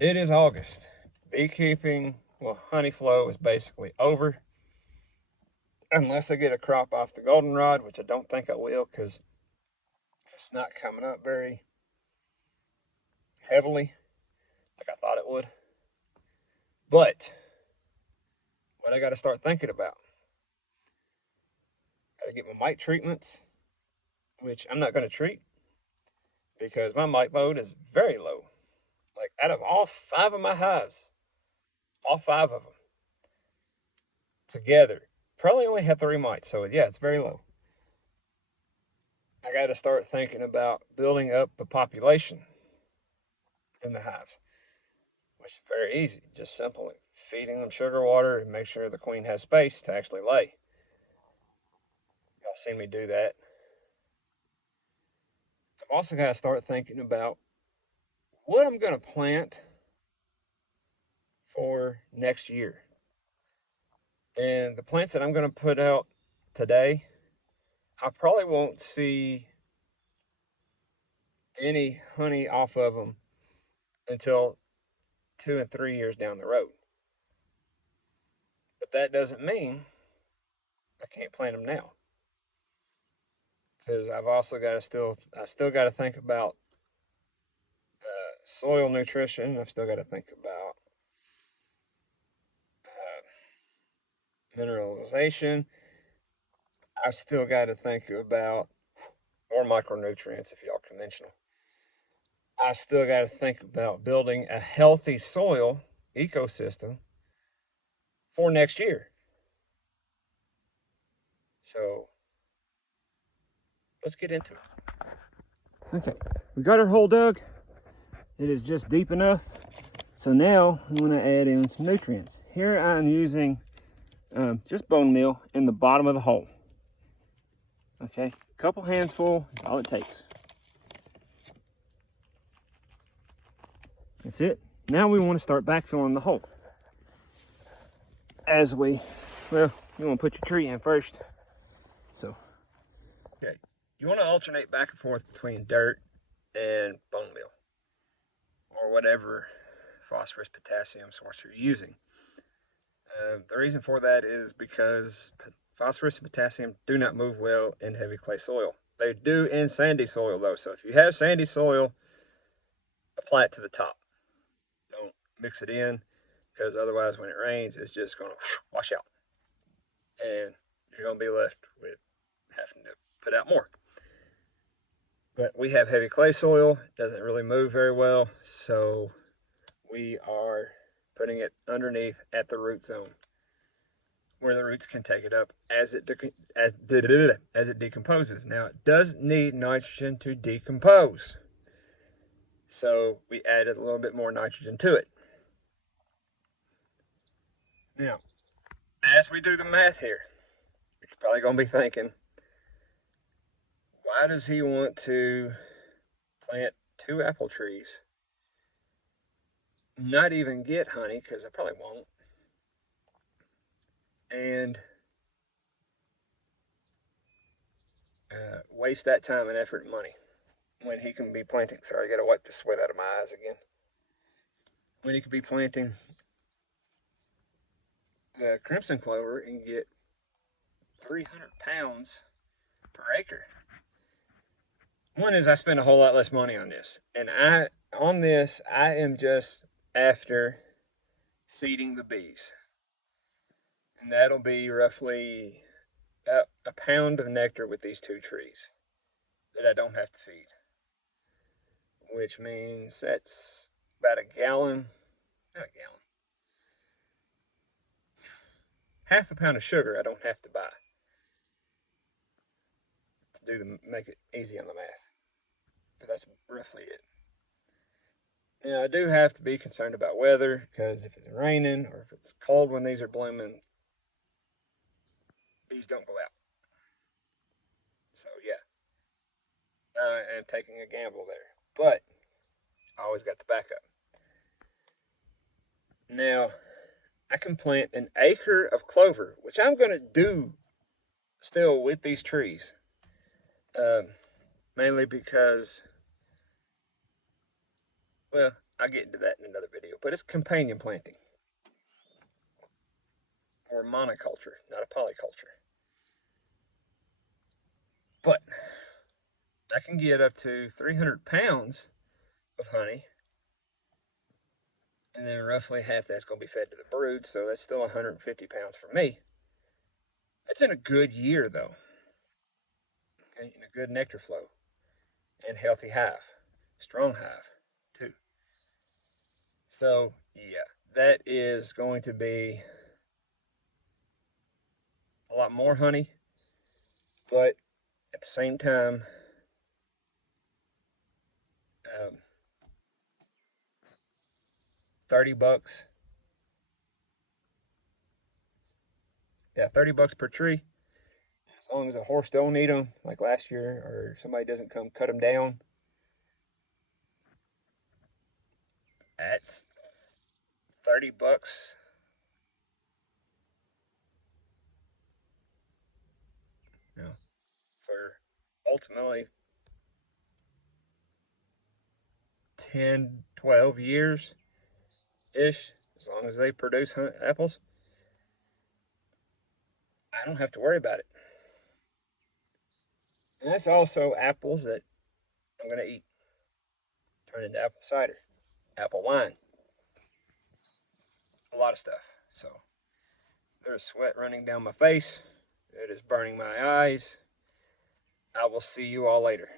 It is August. Beekeeping, well, honey flow is basically over. Unless I get a crop off the goldenrod, which I don't think I will because it's not coming up very heavily like I thought it would. But what I got to start thinking about, got to get my mite treatments, which I'm not going to treat because my mite load is very low. Like out of all 5 of my hives, all 5 of them together, probably only had 3 mites. So yeah, it's very low. I got to start thinking about building up the population in the hives, which is very easy. Just simply feeding them sugar water and make sure the queen has space to actually lay. Y'all seen me do that. I've also got to start thinking about what I'm going to plant for next year. And the plants that I'm going to put out today, I probably won't see any honey off of them until 2 and 3 years down the road. But that doesn't mean I can't plant them now. Because I've also got to I still got to think about soil nutrition. I've still got to think about mineralization. I've still got to think about more micronutrients if y'all conventional. I still got to think about building a healthy soil ecosystem for next year. So let's get into it. Okay, we got our hole dug. It is just deep enough. So now I'm going to add in some nutrients. Here I'm using just bone meal in the bottom of the hole. Okay, a couple handfuls is all it takes. That's it. Now we want to start backfilling the hole. You want to put your tree in first. So, okay, you want to alternate back and forth between dirt and bone meal, or whatever phosphorus potassium source you're using. The reason for that is because phosphorus and potassium do not move well in heavy clay soil. They do in sandy soil though, so if you have sandy soil, apply it to the top. Don't mix it in, because otherwise when it rains, it's just going to wash out. And you're going to be left with having to put out more. But we have heavy clay soil, it doesn't really move very well, so we are putting it underneath at the root zone, where the roots can take it up as it decomposes. Now, it does need nitrogen to decompose, so we added a little bit more nitrogen to it. Now, as we do the math here, you're probably going to be thinking, why does he want to plant 2 apple trees, not even get honey, because I probably won't, and waste that time and effort and money when he can be planting? Sorry, I got to wipe the sweat out of my eyes again. When he could be planting the crimson clover and get 300 pounds per acre. One is I spend a whole lot less money on this, and I am just after feeding the bees, and that'll be roughly a pound of nectar with these 2 trees that I don't have to feed, which means that's about not a gallon, half a pound of sugar I don't have to buy to make it easy on the math. But that's roughly it. Now, I do have to be concerned about weather, because if it's raining or if it's cold when these are blooming, bees don't go out. So, yeah, I am taking a gamble there. But I always got the backup. Now, I can plant an acre of clover, which I'm going to do still with these trees. Mainly because, well, I'll get into that in another video, but it's companion planting. Or monoculture, not a polyculture. But I can get up to 300 pounds of honey, and then roughly half that's going to be fed to the brood, so that's still 150 pounds for me. That's in a good year, though. Okay, in a good nectar flow and healthy hive, strong hive, too. So, yeah, that is going to be a lot more honey, but at the same time, 30 bucks. Yeah, 30 bucks per tree. As long as a horse don't eat them, like last year, or somebody doesn't come cut them down. That's 30 bucks. You know, for ultimately 10, 12 years ish, as long as they produce apples, I don't have to worry about it. And that's also apples that I'm going to eat. Turn into apple cider, apple wine, a lot of stuff. So there's sweat running down my face. It is burning my eyes. I will see you all later.